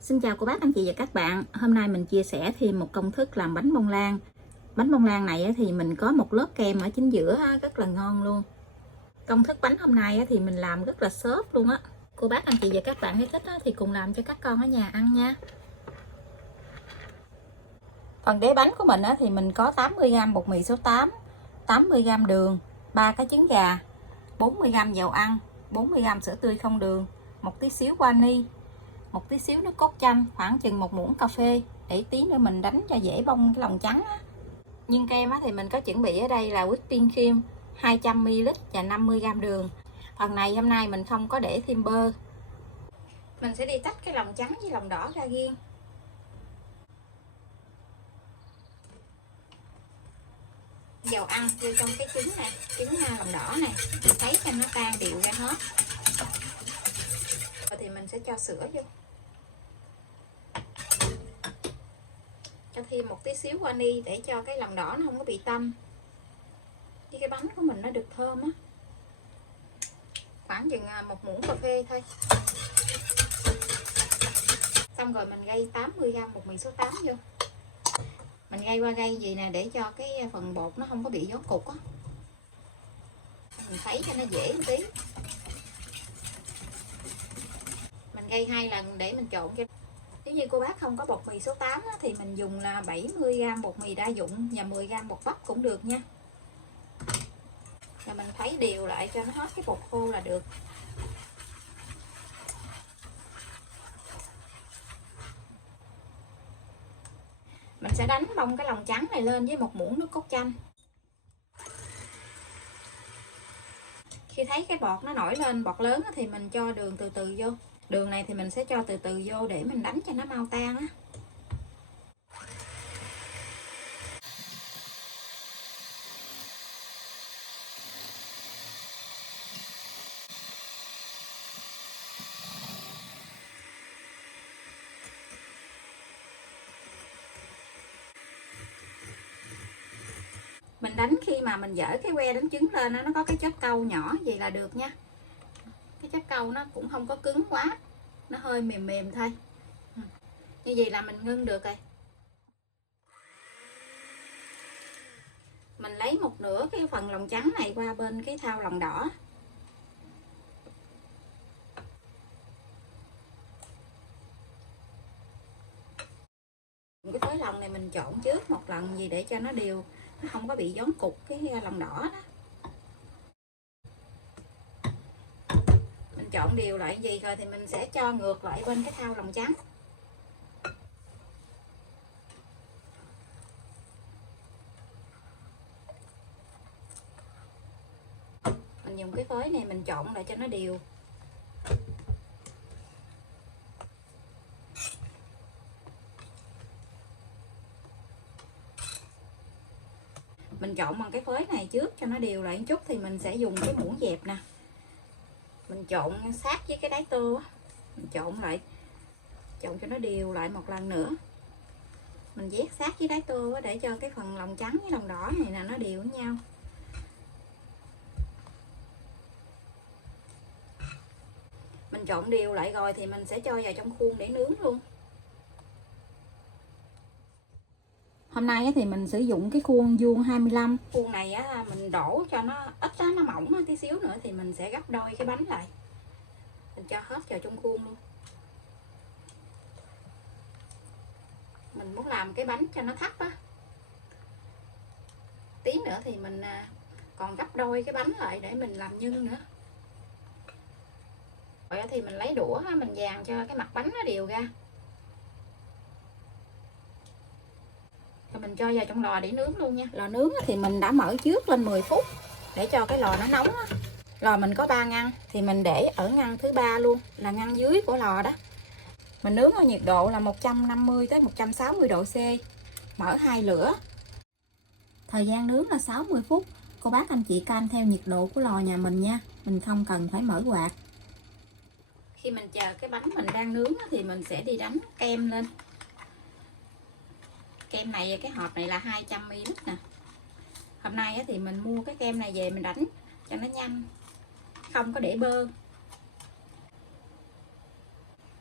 Xin chào cô bác, anh chị và các bạn. Hôm nay mình chia sẻ thêm một công thức làm bánh bông lan. Bánh bông lan này thì mình có một lớp kem ở chính giữa rất là ngon luôn. Công thức bánh hôm nay thì mình làm rất là xốp luôn á. Cô bác, anh chị và các bạn thấy thích thì cùng làm cho các con ở nhà ăn nha. Phần đế bánh của mình thì mình có 80g bột mì số 8, 80g đường, 3 cái trứng gà, 40g dầu ăn, 40g sữa tươi không đường, một tí xíu vani, một tí xíu nước cốt chanh, khoảng chừng một muỗng cà phê để tí nữa mình đánh cho dễ bong cái lòng trắng á. Nhưng kem thì mình có chuẩn bị ở đây là whipping cream 200ml và 50g đường. Phần này hôm nay mình không có để thêm bơ. Mình sẽ đi tách cái lòng trắng với lòng đỏ ra riêng. Dầu ăn vô trong cái trứng nè, trứng lòng đỏ này, thấy cho nó tan đều ra hết. Rồi thì mình sẽ cho sữa vô. Cho thêm một tí xíu vani để cho cái lòng đỏ nó không có bị tanh, với cái bánh của mình nó được thơm á. Khoảng chừng một muỗng cà phê thôi. Xong rồi mình gây 80g bột mì số 8 vô. Mình gây qua gây gì nè để cho cái phần bột nó không có bị gió cục á. Mình thấy cho nó dễ một tí. Mình gây 2 lần để mình trộn cho. Nếu như cô bác không có bột mì số 8 á, thì mình dùng là 70g bột mì đa dụng và 10g bột bắp cũng được nha. Và mình khuấy đều lại cho nó hết cái bột khô là được. Mình sẽ đánh bông cái lòng trắng này lên với một muỗng nước cốt chanh. Khi thấy cái bọt nó nổi lên, bọt lớn thì mình cho đường từ từ vô. Đường này thì mình sẽ cho từ từ vô để mình đánh cho nó mau tan á. Mình đánh khi mà mình dở cái que đánh trứng lên nó có cái chớp câu nhỏ vậy là được nha. Cái chớp câu nó cũng không có cứng quá, nó hơi mềm mềm thôi. Như vậy là mình ngưng được rồi. Mình lấy một nửa cái phần lòng trắng này qua bên cái thau lòng đỏ. Cái phối lòng này mình trộn trước một lần gì để cho nó đều, nó không có bị gión cục cái lòng đỏ đó. Mình trộn đều lại gì rồi thì mình sẽ cho ngược lại bên cái thau lòng trắng. Mình dùng cái phới này mình trộn lại cho nó đều. Mình trộn bằng cái phới này trước cho nó đều lại một chút thì mình sẽ dùng cái muỗng dẹp nè. Mình trộn sát với cái đáy tô á. Mình trộn lại, trộn cho nó đều lại một lần nữa. Mình vét sát với đáy tô á để cho cái phần lòng trắng với lòng đỏ này là nó đều với nhau. Mình trộn đều lại rồi thì mình sẽ cho vào trong khuôn để nướng luôn. Hôm nay thì mình sử dụng cái khuôn vuông 25. Khuôn này mình đổ cho nó ít nó mỏng tí xíu nữa thì mình sẽ gấp đôi cái bánh lại. Mình cho hết vào trong khuôn luôn. Mình muốn làm cái bánh cho nó thấp á. Tí nữa thì mình còn gấp đôi cái bánh lại để mình làm nhân nữa. Rồi thì mình lấy đũa mình dàn cho cái mặt bánh nó đều ra. Rồi mình cho vào trong lò để nướng luôn nha. Lò nướng thì mình đã mở trước lên 10 phút để cho cái lò nó nóng á. Lò mình có 3 ngăn thì mình để ở ngăn thứ 3 luôn, là ngăn dưới của lò đó. Mình nướng ở nhiệt độ là 150 tới 160 độ C, mở 2 lửa. Thời gian nướng là 60 phút. Cô bác anh chị canh theo nhiệt độ của lò nhà mình nha, mình không cần phải mở quạt. Khi mình chờ cái bánh mình đang nướng thì mình sẽ đi đánh kem lên. Kem này, cái hộp này là 200ml nè. Hôm nay thì mình mua cái kem này về mình đánh cho nó nhanh, không có để bơ.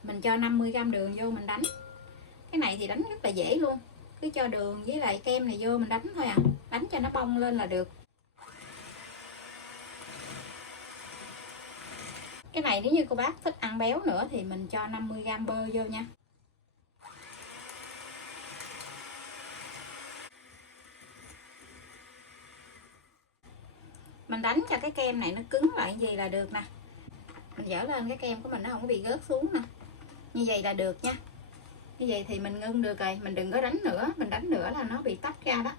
Mình cho 50g đường vô mình đánh. Cái này thì đánh rất là dễ luôn, cứ cho đường với lại kem này vô mình đánh thôi à, đánh cho nó bong lên là được. Cái này nếu như cô bác thích ăn béo nữa thì mình cho 50g bơ vô nha. Mình đánh cho cái kem này nó cứng lại như vậy là được nè. Mình dở lên cái kem của mình nó không có bị rớt xuống nè. Như vậy là được nha. Như vậy thì mình ngưng được rồi, mình đừng có đánh nữa, mình đánh nữa là nó bị tách ra đó.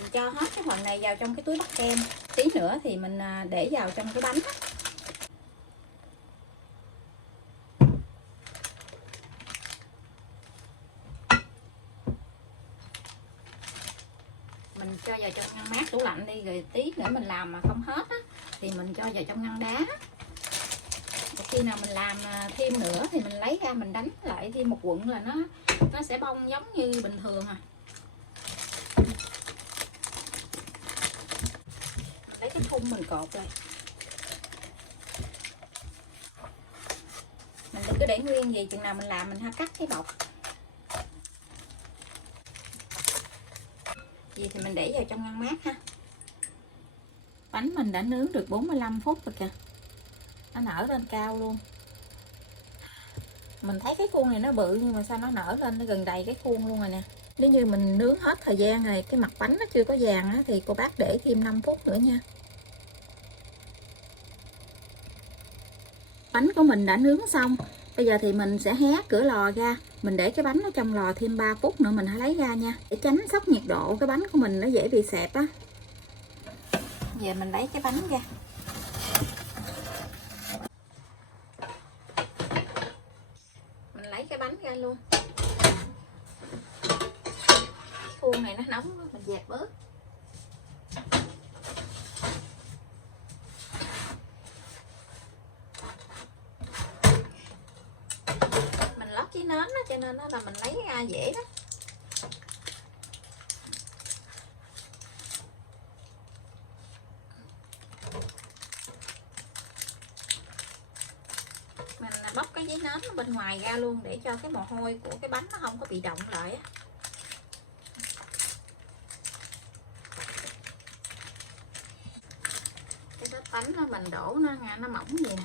Mình cho hết cái phần này vào trong cái túi bắt kem, tí nữa thì mình để vào trong cái bánh đó. Mình cho vào trong ngăn mát tủ lạnh đi, rồi tí nữa mình làm mà không hết á thì mình cho vào trong ngăn đá. Một khi nào mình làm thêm nữa thì mình lấy ra mình đánh lại thêm một quận là nó sẽ bong giống như bình thường à. Mình lấy cái thun mình cột lại. Mình đừng có để nguyên gì, chừng nào mình làm mình ha cắt cái bọc. Vậy thì mình để vào trong ngăn mát ha. Bánh mình đã nướng được 45 phút rồi kìa. Nó nở lên cao luôn. Mình thấy cái khuôn này nó bự nhưng mà sao nó nở lên nó gần đầy cái khuôn luôn rồi nè. Nếu như mình nướng hết thời gian này cái mặt bánh nó chưa có vàng á, thì cô bác để thêm 5 phút nữa nha. Bánh của mình đã nướng xong. Bây giờ thì mình sẽ hé cửa lò ra. Mình để cái bánh ở trong lò thêm 3 phút nữa mình hãy lấy ra nha. Để tránh sốc nhiệt độ cái bánh của mình nó dễ bị xẹp á. Giờ mình lấy cái bánh ra. Mình lấy cái bánh ra luôn. Khuôn này nó nóng quá, mình dẹp bớt. Mình lót với nến đó, cho nên là mình lấy ra dễ đó. Mình bóc cái giấy nến ở bên ngoài ra luôn để cho cái mồ hôi của cái bánh nó không có bị động lại á. Cái lớp bánh nó mình đổ nó mỏng gì nè.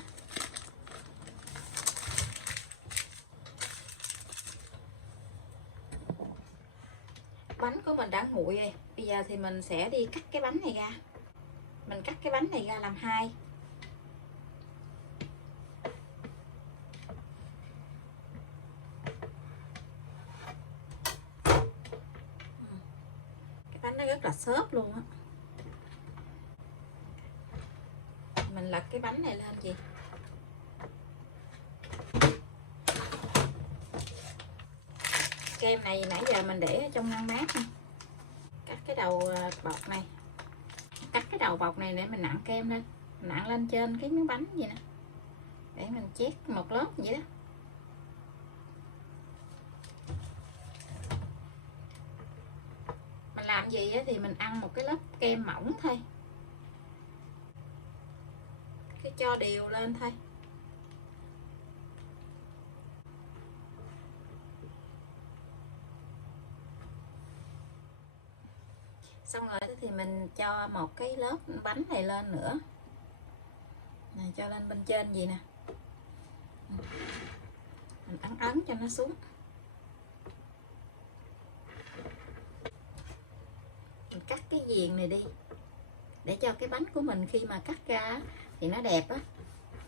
Bánh của mình đã nguội rồi. Bây giờ thì mình sẽ đi cắt cái bánh này ra. Mình cắt cái bánh này ra làm hai. Cái bánh nó rất là xốp luôn á. Mình lật cái bánh này lên chị. Kem này nãy giờ mình để ở trong ngăn mát nha. Cắt cái đầu bọc này. Cắt cái đầu bọc này để mình nặn kem lên. Mình nặn lên trên cái miếng bánh vậy nè. Để mình chét một lớp vậy đó. Mình làm gì thì mình ăn một cái lớp kem mỏng thôi. Cái cho đều lên thôi. Xong rồi thì mình cho một cái lớp bánh này lên nữa. Này, cho lên bên trên gì nè. Mình ấn ấn cho nó xuống. Mình cắt cái viền này đi. Để cho cái bánh của mình khi mà cắt ra thì nó đẹp á.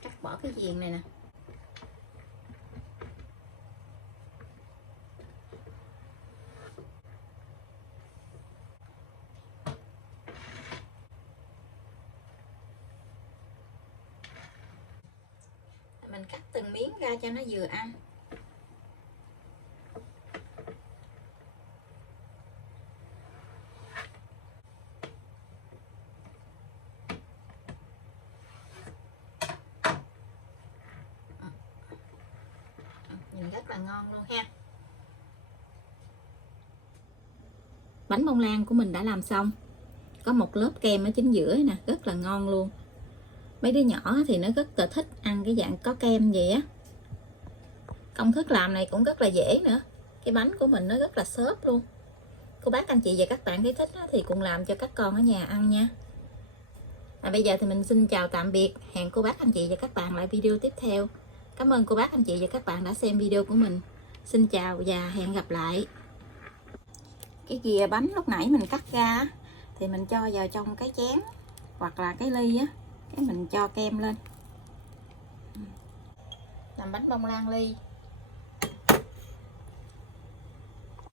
Cắt bỏ cái viền này nè. Mình cắt từng miếng ra cho nó vừa ăn. Nhìn rất là ngon luôn ha. Bánh bông lan của mình đã làm xong. Có một lớp kem ở chính giữa nè, rất là ngon luôn. Mấy đứa nhỏ thì nó rất là thích ăn cái dạng có kem vậy á. Công thức làm này cũng rất là dễ nữa. Cái bánh của mình nó rất là xốp luôn. Cô bác anh chị và các bạn thấy thích thì cùng làm cho các con ở nhà ăn nha. Bây giờ thì mình xin chào tạm biệt. Hẹn cô bác anh chị và các bạn lại video tiếp theo. Cảm ơn cô bác anh chị và các bạn đã xem video của mình. Xin chào và hẹn gặp lại. Cái dìa bánh lúc nãy mình cắt ra thì mình cho vào trong cái chén hoặc là cái ly á, cái mình cho kem lên. Làm bánh bông lan ly.